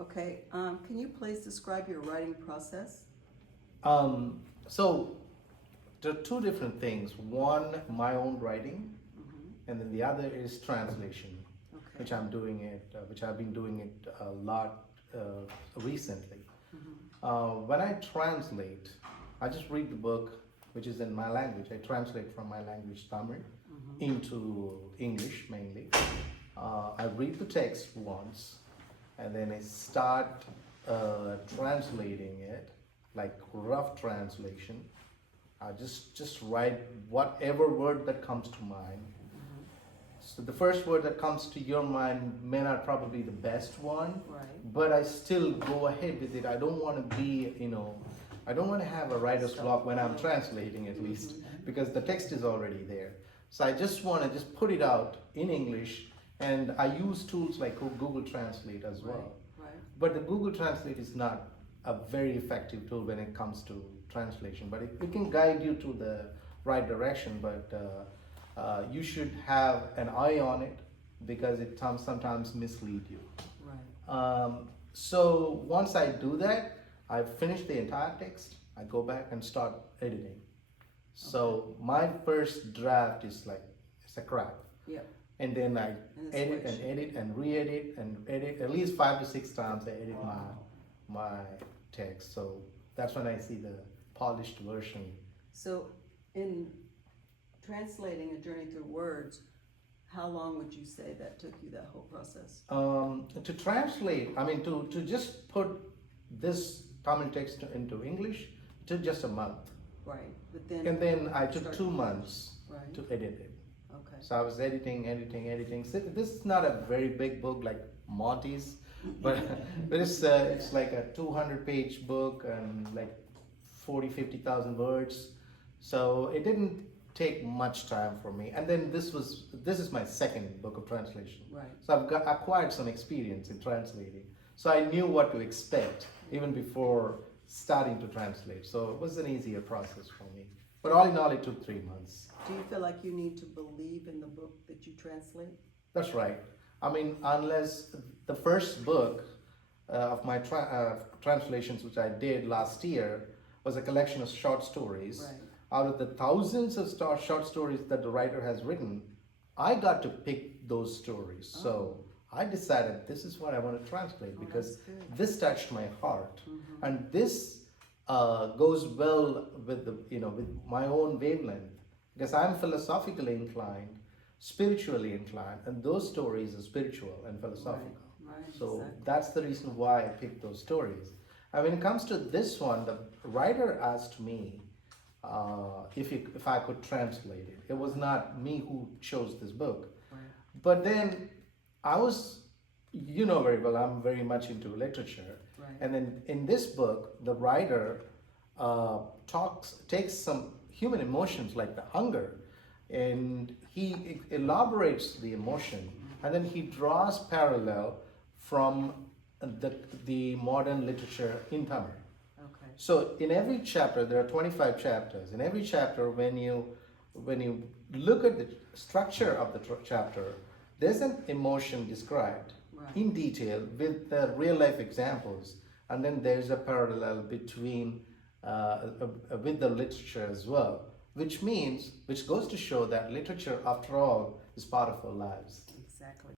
Okay, can you please describe your writing process? So there are two different things. One, my own writing, and then the other is translation, Okay. which I've been doing it a lot recently. When I translate, I just read the book, which is in my language. I translate from my language, Tamil, into English mainly. I read the text once, and then I start translating it, like rough translation. I just write whatever word that comes to mind. So the first word that comes to your mind may not probably the best one, Right. but I still go ahead with it. I don't want to be, I don't want to have a writer's block when I'm translating, at least, because the text is already there. So I just want to just put it out in English, and I use tools like Google Translate as well. Right. But the Google Translate is not a very effective tool when it comes to translation, but it can guide you to the right direction, but you should have an eye on it because it sometimes mislead you. Right. So once I do that, I finish the entire text, I go back and start editing. So my first draft is like, it's a crap. Yep. And then I And edit switch. and edit and re-edit and edit at least 5 to 6 times. I edit my text. So that's when I see the polished version. So, in translating A Journey Through Words, how long would you say that took you, that whole process? To translate, I mean, to just put this Tamil text into English, it took just a month. Right, but then. And then I took 2 months Right. to edit it. Okay. So I was editing. So this is not a very big book like Monty's, but it's like a 200-page book and like 50,000 words. So it didn't take much time for me. And then this is my second book of translation. Right. So I've acquired some experience in translating. So I knew what to expect even before starting to translate. So it was an easier process for me. But all in all, it took 3 months. Do you feel like you need to believe in the book that you translate? That's right. I mean, unless the first book of my translations, which I did last year, was a collection of short stories. Right. Out of the thousands of short stories that the writer has written, I got to pick those stories. So I decided this is what I want to translate because this touched my heart, and this goes well with with my own wavelength, because I'm philosophically inclined, spiritually inclined, and those stories are spiritual and philosophical. Right. So Exactly. that's the reason why I picked those stories. And when it comes to this one, the writer asked me if I could translate it. It was not me who chose this book. Right. But then I was, very well, I'm very much into literature. Right. And then in this book, the writer takes some human emotions like the hunger, and he elaborates the emotion, and then he draws parallel from the modern literature in Tamil. Okay. So in every chapter, there are 25 chapters. In every chapter, when you look at the structure of the chapter, there's an emotion described in detail with the real life examples, and then there's a parallel between with the literature as well, which goes to show that literature, after all, is part of our lives. Exactly.